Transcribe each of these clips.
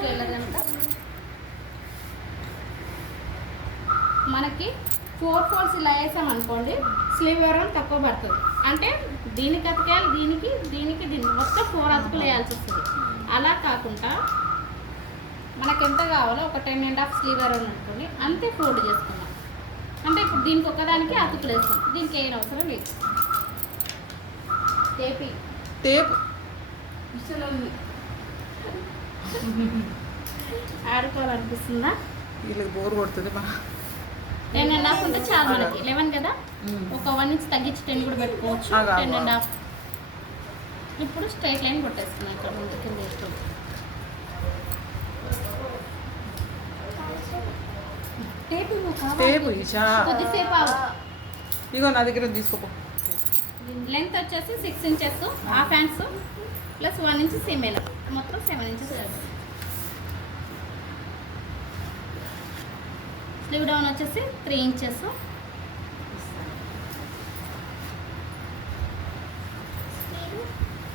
బ్లౌజ్కి వెళ్ళదు కనుక మనకి 4 ఫోల్డ్స్ ఇలా వేసామనుకోండి స్లీవ్ ఎవరైనా తక్కువ పడుతుంది. అంటే దీనికి అతకేయాలి, దీనికి దీనికి దీనికి మొత్తం 4 అతుకులు వేయాల్సి వస్తుంది. అలా కాకుండా మనకు ఎంత కావాలో ఒక 10.5 స్లీవ్ ఎవరైనా అనుకోండి అంతే ఫోల్డ్ చేసుకున్నాం. అంటే ఇప్పుడు దీనికి ఒకదానికి అతుకులు వేస్తాం, దీనికి ఏం అవసరం లేదు. టేప్ విషయంలో ఆడుకోవాలనిపిస్తుందా? వీళ్ళకి బోర్ కొడుతుంది బాగా. 10.5 ఉంటే చాలు మనకి. 11 కదా, ఒక 1 ఇంచ్ తగ్గించి 10 కూడా పెట్టుకోవచ్చు. 10.5. ఇప్పుడు స్ట్రైట్ లైన్ కొట్టేస్తున్నాం ఇక్కడ ముందు కింద వేసుకుంటాం. టేపు ఈషా కొద్దిసేపు ఇగో నా దగ్గర తీసుకోపో. లెంత్ వచ్చేసి 6 inches half hands plus 1 inch సీమేల, మొత్తం 7 ఇంచెస్. స్లీవ్ డౌన్ వచ్చేసి 3 ఇంచెస్.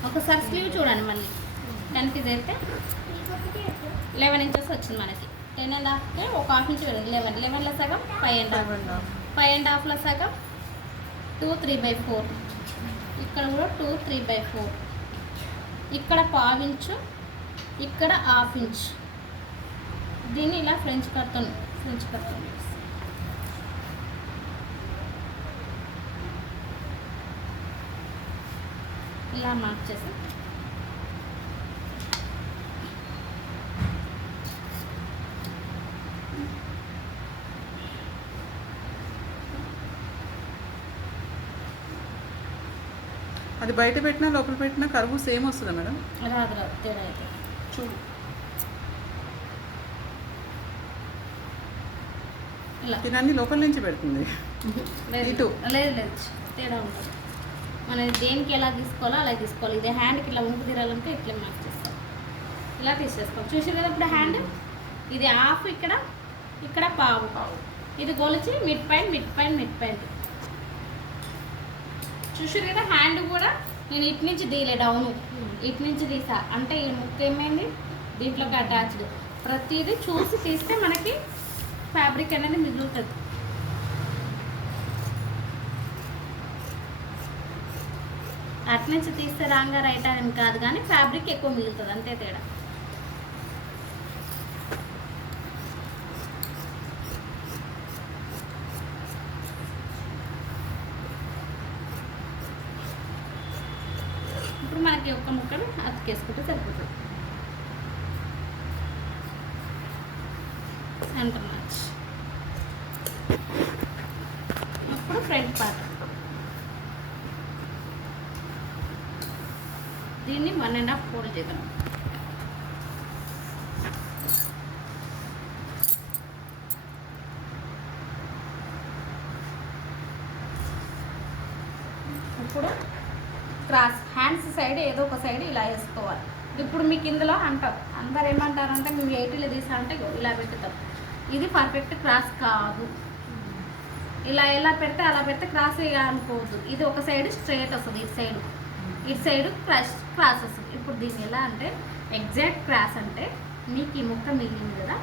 ఒకసారి స్లీవ్ చూడండి మళ్ళీ కన్ఫ్యూజ్ అయితే 11 ఇంచెస్ వచ్చింది మనకి. 10.5కి ఒక హాఫ్ ఇంచ్ 11లో సగం 5.5, 5.5లో సగం 2 3/4, ఇక్కడ కూడా 2 3/4, ఇక్కడ పావించు, ఇక్కడ హాఫ్ ఇంచ్. దీన్ని ఇలా ఫ్రెంచ్ కర్తన్ ఇలా మార్క్ చేసి అది బయట పెట్టినా లోపల పెట్టినా కరువు సేమ్ వస్తుందా మేడం? రాదు తేడా అయితే చూడు. ఇలా దీన్ని లోపల నుంచి పెడుతుంది. లేదు తేడా ఉంటుంది. మనం దేనికి ఎలా తీసుకోవాలో అలా తీసుకోవాలి. ఇది హ్యాండ్కి ఇట్లా ఉంపు తీరాలంటే ఇట్లా మార్క్ చేస్తాం, ఇలా తీసేసుకోవాలి. చూసారు కదా ఇప్పుడు హ్యాండ్ ఇది హాఫ్, ఇక్కడ పావు, ఇది గొలిచి మిడ్ పాయింట్. చూసారు కదా హ్యాండ్ కూడా నేను ఇటు నుంచి తీయలే, డౌను ఇటు నుంచి తీసా. అంటే ఈ ముక్క ఏమైంది దీంట్లోకి అటాచ్డ్. ప్రతిదీ చూసి తీస్తే మనకి ఫ్యాబ్రిక్ అనేది మిగులుతుంది. అటు నుంచి తీస్తే రాంగా రైట్ అని కాదు, కానీ ఫ్యాబ్రిక్ ఎక్కువ మిగులుతుంది, అంతే తేడా. ఇప్పుడు మనకి ఒక్క ముక్కను అతికేసుకుంటే సరిపోతుంది. Centre match. ఇప్పుడు ఫ్రంట్ పార్ట్ దీన్ని 1.5 ఫోల్డ్ చేద్దాం. ఇప్పుడు క్రాస్ హ్యాండ్స్ సైడ్ ఏదో ఒక సైడ్ ఇలా వేసుకోవాలి. ఇప్పుడు మీకు ఇందులో అంటారు, అందరు ఏమంటారంటే మేము 80లో తీసామంటే ఇలా పెట్టుతాం. ఇది పర్ఫెక్ట్ క్రాస్ కాదు. ఇలా పెడితే అలా పెడితే క్రాస్ అనుకోవద్దు. ఇది ఒక సైడ్ స్ట్రైట్ వస్తుంది, ఇటు సైడ్ క్రాస్ వస్తుంది. ఇప్పుడు దీన్ని ఎలా అంటే ఎగ్జాక్ట్ క్రాస్ అంటే మీకు ఈ ముక్క మిగిలింది కదా,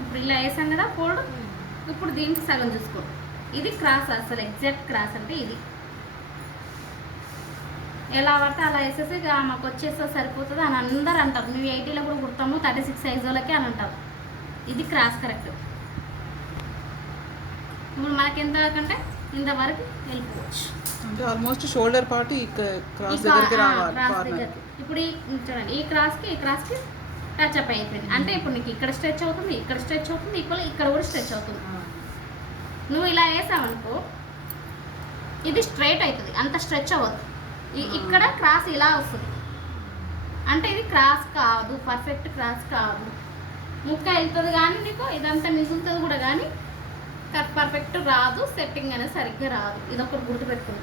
ఇప్పుడు ఇలా వేసాం కదా ఫోల్డ్. ఇప్పుడు దీనికి సగం చూసుకో, ఇది క్రాస్. అసలు ఎగ్జాక్ట్ క్రాస్ అంటే ఇది. ఎలా పడితే అలా వేసేసి మాకు వచ్చేస్తే సరిపోతుంది అని అందరు అంటారు. మేము 80లో కూడా కుడతాము, 36 సైజ్ వాళ్ళకి అని అంటారు. ఇది క్రాస్ కరెక్ట్. ఇప్పుడు మనకి ఎంత కంటే ఇంతవరకు వెళ్ళిపోవచ్చు. అంటే ఆల్మోస్ట్ షోల్డర్ పార్ట్ ఈ క్రాస్ దగ్గరికి రావాలి. ఇప్పుడు చూడండి ఈ క్రాస్కి టచ్ అప్ అయిపోయింది. అంటే ఇప్పుడు నీకు ఇక్కడ స్ట్రెచ్ అవుతుంది, ఈక్వల్ ఇక్కడ కూడా స్ట్రెచ్ అవుతుంది. నువ్వు ఇలా వేసావనుకో ఇది స్ట్రైట్ అవుతుంది, అంత స్ట్రెచ్ అవ్వదు. ఇక్కడ క్రాస్ ఇలా వస్తుంది అంటే ఇది క్రాస్ కాదు, పర్ఫెక్ట్ క్రాస్ కాదు. ముక్క వెళ్తుంది కానీ నీకు ఇదంతా మిగులుతుంది కూడా, కానీ పర్ఫెక్ట్ రాదు, సెట్టింగ్ అనేది సరిగ్గా రాదు. ఇది ఒకటి గుర్తుపెట్టుకుని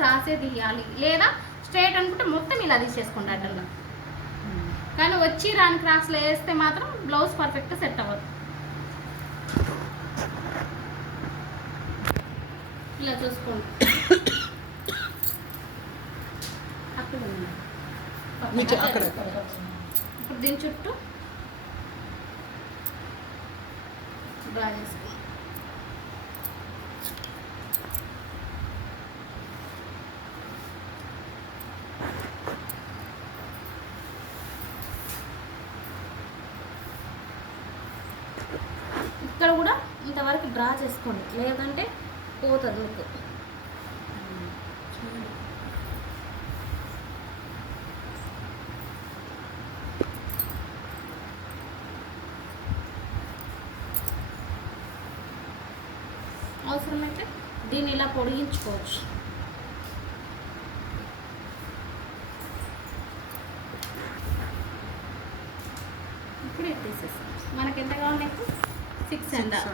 క్రాసే తీయాలి. లేదా స్ట్రైట్ అనుకుంటే మొత్తం ఇలా తీసేసుకోండి అడ్డంగా. కానీ వచ్చి రాని క్రాస్లో వేస్తే మాత్రం బ్లౌజ్ పర్ఫెక్ట్ సెట్ అవ్వదు. ఇలా చూసుకోండి. అక్కడ అక్కడ ఇప్పుడు దీని చుట్టూ డ్రా చేసుకున్నాం. ఇక్కడ కూడా ఇంతవరకు డ్రా చేసుకోండి, లేదంటే పోతుంది మీకు. అవసరమైతే దీన్ని ఇలా పొడిగించుకోవచ్చు. ఇప్పుడు ఇది తీసేస్తాం. మనకి ఎంత కావాలి నెక్స్ట్ 6.5.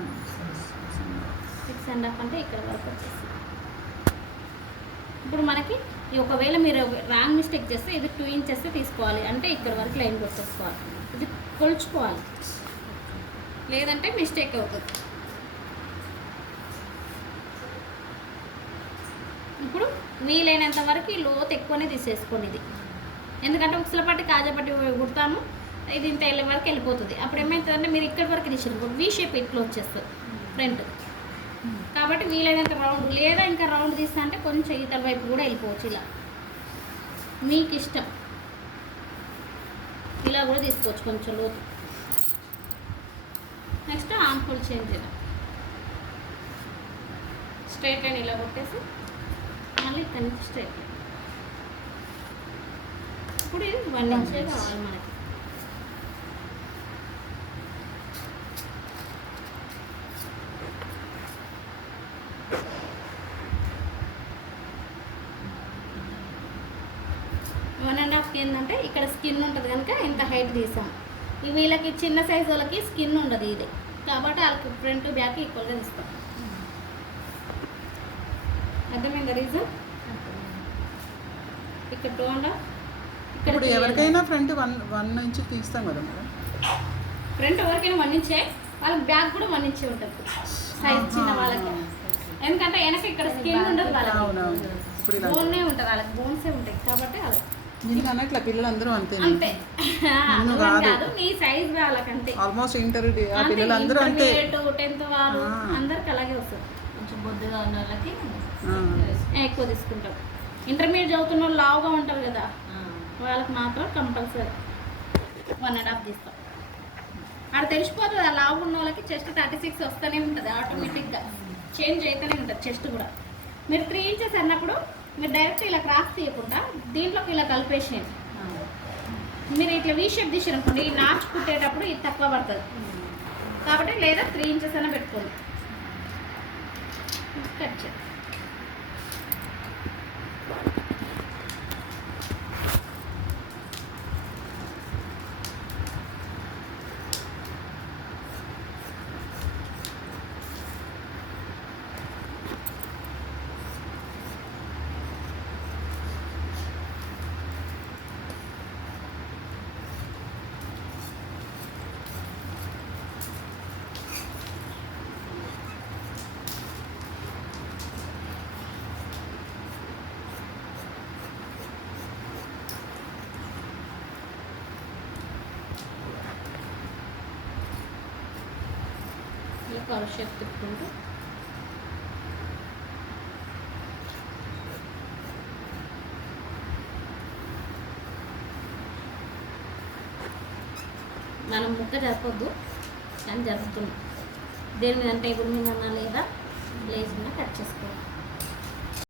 6.5 అంటే ఇక్కడ వరకు వచ్చేసి. ఇప్పుడు మనకి ఒకవేళ మీరు రాంగ్ మిస్టేక్ చేస్తే ఇది 2 ఇంచెస్ తీసుకోవాలి, అంటే ఇక్కడ వరకు లైన్ కొట్టేసుకోవాలి. ఇది కొలుచుకోవాలి, లేదంటే మిస్టేక్ అవుతుంది. ఇప్పుడు వీలైనంత వరకు లోతు ఎక్కువనే తీసేసుకోండి ఇది, ఎందుకంటే ఉక్సల పట్టి కాజా పట్టి కుడతాము, ఇది ఇంత వెళ్ళే వరకు వెళ్ళిపోతుంది. అప్పుడు ఏమవుతుందంటే మీరు ఇక్కడి వరకు తీసారు వీ షేప్ ఇట్లా వచ్చేస్తుంది ఫ్రంట్. కాబట్టి వీలైనంత రౌండ్, లేదా ఇంకా రౌండ్ తీస్తా అంటే కొంచెం ఈతల వైపు కూడా వెళ్ళిపోవచ్చు. ఇలా మీకు ఇష్టం, ఇలా కూడా తీసుకోవచ్చు కొంచెం లోతు. నెక్స్ట్ ఆర్మ్ హోల్ చేంజ్ చేయాలి. స్ట్రైట్ లైన్ ఇలా కొట్టేసి మళ్ళీ ఇక్కడి నుంచి స్ట్రైట్ లైన్. ఇప్పుడు ఇది 1 ఇంచే కావాలి మనకి. ఏంటంటే ఇక్కడ స్కిన్ ఉంటుంది కనుక ఇంత హైట్ తీసాం. వీళ్ళకి చిన్న సైజు వాళ్ళకి స్కిన్ ఉండదు ఇది, కాబట్టి వాళ్ళకి ఫ్రంట్ బ్యాక్ ఈక్వల్గా తీస్తాం. అర్థమైందా రీజన్? ఇక్కడ 2.5. ఇక్కడ ఎవరికైనా ఫ్రంట్ 1 ఇంచ్ తీస్తాం కదా మేడం. ఫ్రంట్ ఎవరికైనా 1 ఇంచే, వాళ్ళకి బ్యాక్ కూడా 1 ఇంచే ఉంటుంది సైజ్ చిన్న వాళ్ళకి. ఎందుకంటే వెనక ఇక్కడ స్కిన్ ఉండదు, వాళ్ళకి బోన్నే ఉంటుంది, వాళ్ళకి బోన్సే ఉంటాయి. కాబట్టి వాళ్ళకి అన్నట్ల పిల్లలందరూ అంతే కాదు, మీ సైజ్ వాళ్ళకంటే ఆల్మోస్ట్ ఇంటర్ పిల్లలందరూ అంతే. 10th వాళ్ళు అందరికి అలాగే వస్తుంది. కొంచెం బొద్దుగా ఉన్న వాళ్ళకి ఎక్కువ తీసుకుంటాం. ఇంటర్మీడియట్ చదువుతున్న వాళ్ళు లావుగా ఉంటారు కదా, వాళ్ళకి మాత్రం కంపల్సరీ 1.5 తీస్తాం. అక్కడ తెలిసిపోతుంది ఆ లావు ఉన్న వాళ్ళకి చెస్ట్ 36 వస్తూనే ఉంటుంది, ఆటోమేటిక్గా చేంజ్ అవుతూనే ఉంటుంది చెస్ట్ కూడా. మీరు 3 ఇంచెస్ అన్నప్పుడు మీరు డైరెక్ట్ ఇలా క్రాస్ తీయకుండా దీంట్లోకి ఇలా కలిపేసేయండి. మీరు ఇట్లా వీ షేప్ తీసారనుకోండి, ఈ నాచు కుట్టేటప్పుడు ఇది తక్కువ పడుతుంది. కాబట్టి లేదా 3 ఇంచెస్ అయినా పెట్టుకోండి. కట్ చేయండి. కవర్ షేప్ తిప్పుకుంటూ మనం ముక్క జరపొద్దు, కానీ జరుపుతున్నాం. దేని మీద టేబుల్ మీద అన్నా లేదా